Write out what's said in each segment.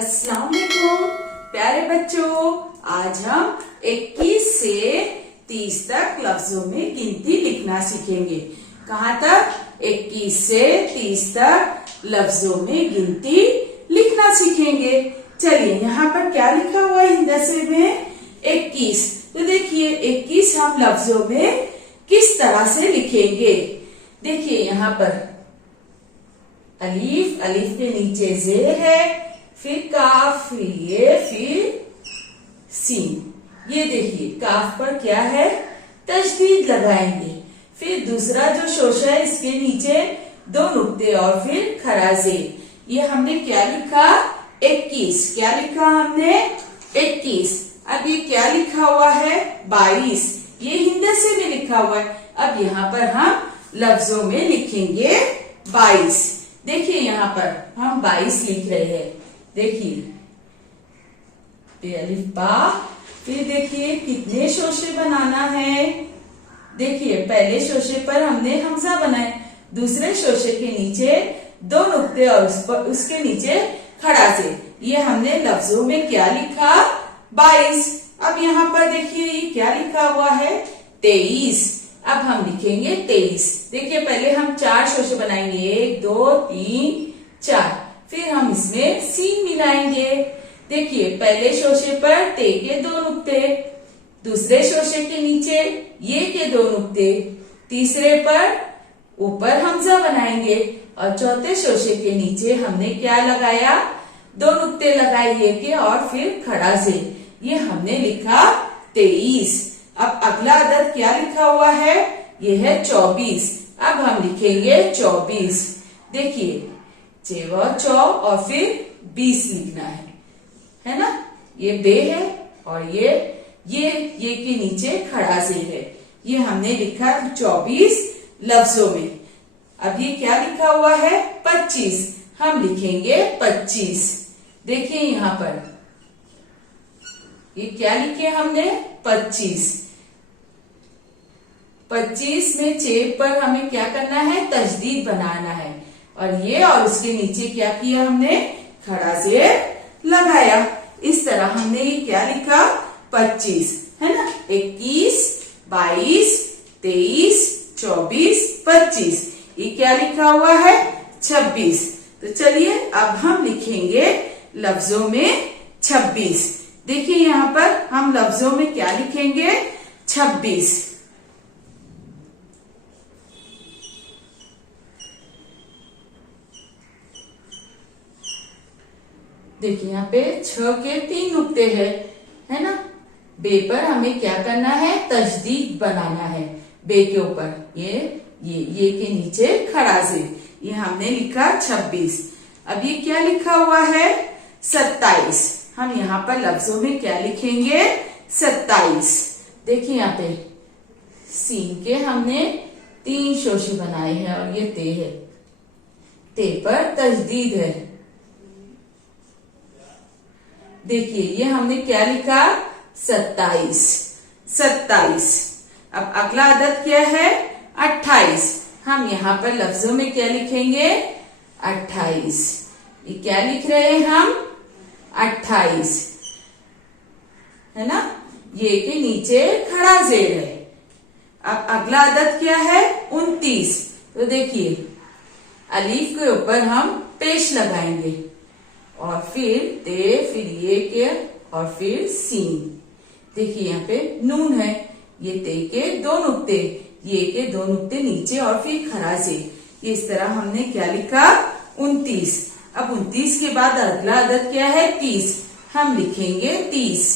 अस्सलाम वालेकुम प्यारे बच्चों, आज हम 21 से 30 तक लफ्जों में गिनती लिखना सीखेंगे। कहाँ तक? 21 से 30 तक लफ्जों में गिनती लिखना सीखेंगे। चलिए, यहाँ पर क्या लिखा हुआ है हिंदी में? 21। तो देखिए 21 हम लफ्जों में किस तरह से लिखेंगे। देखिए यहाँ पर अलीफ, अलीफ के नीचे जेर है, फिर काफ, फिर ये, फिर सीन। ये देखिए काफ पर क्या है? तशदीद लगाएंगे। फिर दूसरा जो शोशा है इसके नीचे 2 नुक्ते और फिर खड़ा जेर। ये हमने क्या लिखा? 21। क्या लिखा हमने? 21। अब ये क्या लिखा हुआ है? 22। ये हिंदी से भी लिखा हुआ है। अब यहाँ पर हम लफ्जों में लिखेंगे 22। देखिए यहाँ पर हम 22 लिख रहे हैं। देखिए अलिफ बा। फिर देखिए कितने शोशे बनाना है। देखिए पहले शोशे पर हमने हमजा बनाए, दूसरे शोशे के नीचे 2 नुक्ते और उसके नीचे खड़ा से। ये हमने लफ्जों में क्या लिखा? 22। अब यहाँ पर देखिए ये क्या लिखा हुआ है? 23। अब हम लिखेंगे 23। देखिए पहले हम 4 शोशे बनाएंगे, 1 2 3 4। फिर हम इसमें सीन मिलाएंगे। देखिए पहले शोशे पर ते के 2 नुक्ते, दूसरे शोशे के नीचे ये के 2 नुक्ते, तीसरे पर ऊपर हमजा बनाएंगे और चौथे शोशे के नीचे हमने क्या लगाया? 2 नुक्ते लगाए ये के और फिर खड़ा से। ये हमने लिखा 23। अब अगला अदद क्या लिखा हुआ है? ये है 24। अब हम लिखेंगे 24। देखिए चेवा चौ और फिर 20 लिखना है ना? ये बे है और ये के नीचे खड़ा से है। ये हमने लिखा 24 लफ्जों में। अब ये क्या लिखा हुआ है? 25। हम लिखेंगे 25। देखिए यहाँ पर ये क्या लिखे हमने? 25। 25 में चेप पर हमें क्या करना है? तशदीद बनाना है। और ये और उसके नीचे क्या किया हमने? खड़ा जेर लगाया। इस तरह हमने ये क्या लिखा? 25 है ना? 21, 22, 23, 24, 25। ये क्या लिखा हुआ है? 26। तो चलिए अब हम लिखेंगे लफ्जों में 26। देखिए यहाँ पर हम लफ्जों में क्या लिखेंगे? 26। देखिए यहाँ पे 6 के 3 नुक्ते है ना? बे पर हमें क्या करना है? तशदीद बनाना है। बे के ऊपर ये के नीचे खड़ा से। ये हमने लिखा 26। अब ये क्या लिखा हुआ है? 27। हम यहाँ पर लफ्जों में क्या लिखेंगे? 27। देखिए यहाँ पे सीन के हमने 3 शोशे बनाए हैं और ये ते है। ते पर तशदीद है। देखिए ये हमने क्या लिखा? 27। 27। अब अगला अदद क्या है? 28। हम यहाँ पर लफ्जों में क्या लिखेंगे? 28। ये क्या लिख रहे हैं हम? 28 है ना? ये के नीचे खड़ा जेर है। अब अगला अदद क्या है? 29। तो देखिए अलीफ के ऊपर हम पेश लगाएंगे और फिर ते, फिर ये के और फिर सीन। देखिए यहाँ पे नून है। ये ते के 2 नुक्ते, ये के 2 नुक्ते नीचे और फिर खड़ा से। इस तरह हमने क्या लिखा? 29। अब 29 के बाद अगला अदद क्या है? 30। हम लिखेंगे 30।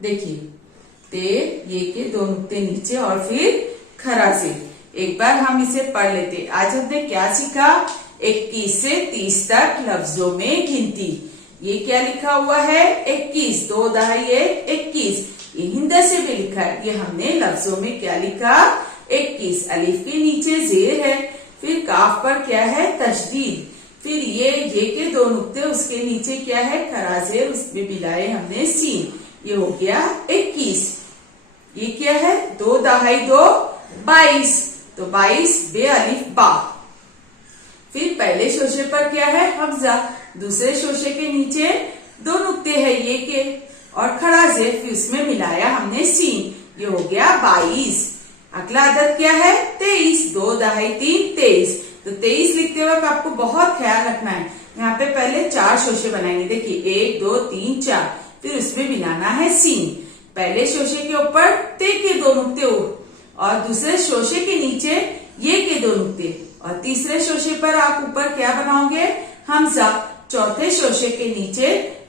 देखिए ते, ये के 2 नुक्ते नीचे और फिर खड़ा से। एक बार हम इसे पढ़ लेते। आज हमने क्या सीखा? 21 से 30 तक लफ्जों में गिनती। ये क्या लिखा हुआ है? 21, 2 दहाई 1, 21। ये हिंदी से भी लिखा है। ये हमने लफ्जों में क्या लिखा? 21। अलिफ के नीचे जेर है, फिर काफ पर क्या है? तशदीद। फिर ये के 2 नुक्ते, उसके नीचे क्या है? खड़ा जेर, उसमें मिलाए हमने सीन। ये हो गया 21। ये क्या है? 2 दहाई 2, 22। तो 22 बे अलिफ बा। फिर पहले शोशे पर क्या है, हमजा। दूसरे शोशे के नीचे दो नुक्ते हैं ये के और खड़ा जेर, फिर उसमें मिलाया हमने सीन, ये हो गया 22। अगला अदद क्या है, 23। 2 दहाई 3 23। तो 23 लिखते वक्त आपको बहुत ख्याल रखना है, यहाँ पे पहले 4 शोशे बनाएंगे। देखिए 1 2 3 4, फिर उसमें मिलाना है सीन। पहले शोशे के ऊपर ते के 2 नुक्ते और दूसरे शोशे के नीचे ये के 2 नुक्ते और तीसरे शोशे पर आप ऊपर क्या बनाओगे, हमजा। चौथे शोशे के नीचे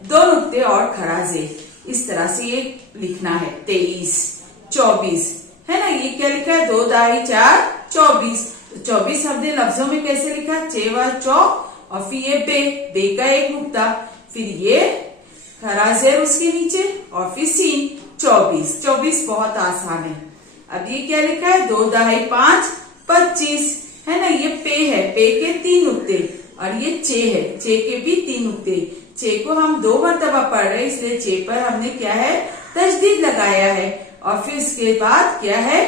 2 नुक्ते और खड़ा जेर। इस तरह से ये लिखना है 23 24, है ना। ये क्या लिखा है, 2 दहाई 4 24। तो 24 हमने लफ्जों में कैसे लिखा, चेवा चौ और फिर ये बे का एक नुक्ता, फिर ये खड़ा जेर उसके नीचे और फिर सीन। 24 24 बहुत आसान है। अब ये क्या लिखा है, 2 दहाई 5 25, है ना। ये पे है, पे के 3 नुक्ते और ये चे है, चे के भी 3 नुक्ते। चे को हम 2 मरतबा पढ़ रहे हैं, इसलिए चे पर हमने क्या है, तशदीद लगाया है। और फिर इसके बाद क्या है,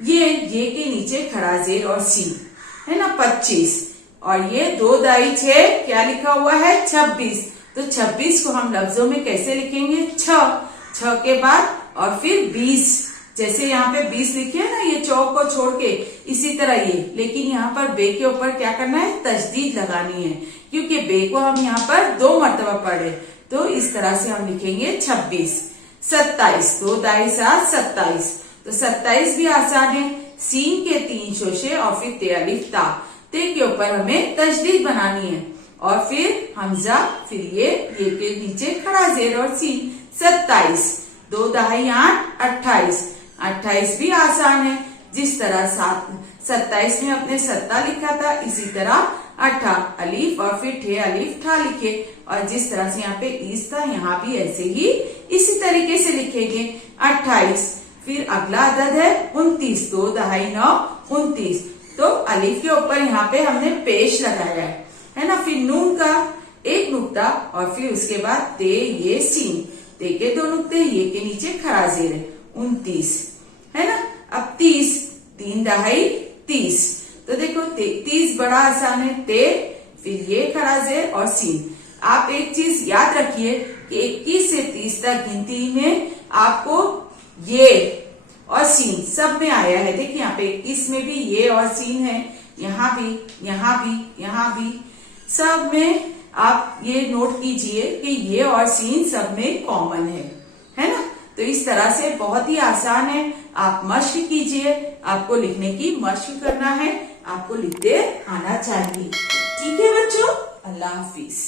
ये के नीचे खड़ा जेर और सीन, है ना। 25 और ये 2 दाई 6 क्या लिखा हुआ है, 26। तो 26 को हम लफ्जों में कैसे लिखेंगे, 6 के बाद और फिर 20। जैसे यहाँ पे 20 लिखे है ना, ये चौक को छोड़ के, इसी तरह ये, लेकिन यहाँ पर बे के ऊपर क्या करना है, तशदीद लगानी है, क्योंकि बे को हम यहाँ पर 2 मरतबा पढ़े। तो इस तरह से हम लिखेंगे 26। 27 2 दाई 7 27। तो 27 भी आसान है, सीन के 3 शोशे और फिर ते अलिफ ता, ते के ऊपर हमें तशदीद बनानी है और फिर हमजा, फिर ये के नीचे खड़ा जेर और सीन। 27 2 दहाई 8 28। 28 भी आसान है, जिस तरह 27 में अपने सत्ता लिखा था, इसी तरह 8 अलीफ और फिर ठे अलीफ ठा लिखे, और जिस तरह से यहाँ पे ईस था, यहाँ भी ऐसे ही इसी तरीके से लिखेंगे 28। फिर अगला अदद है 29। 2 दहाई 9 29। तो अलीफ के ऊपर यहाँ पे हमने पेश लगाया है ना। फिर नून का एक नुक्ता और फिर उसके बाद ते ये सीन, ते के 2 नुक्ते, ये के नीचे खड़ा जेर है। 29, है ना। अब 30 3 दहाई 30। तो देखो 30 बड़ा आसान है, ते फिर ये खड़ा जेर और सीन। आप एक चीज याद रखिए कि 21 से 30 तक गिनती में आपको ये और सीन सब में आया है। देखिए यहाँ पे 21 में भी ये और सीन है, यहाँ भी, यहाँ भी, यहाँ भी, सब में आप ये नोट कीजिए कि ये और सीन सब में कॉमन है ना। तो इस तरह से बहुत ही आसान है, आप मश्क कीजिए। आपको लिखने की मश्क करना है, आपको लिखते आना चाहिए। ठीक है बच्चों, अल्लाह हाफिज।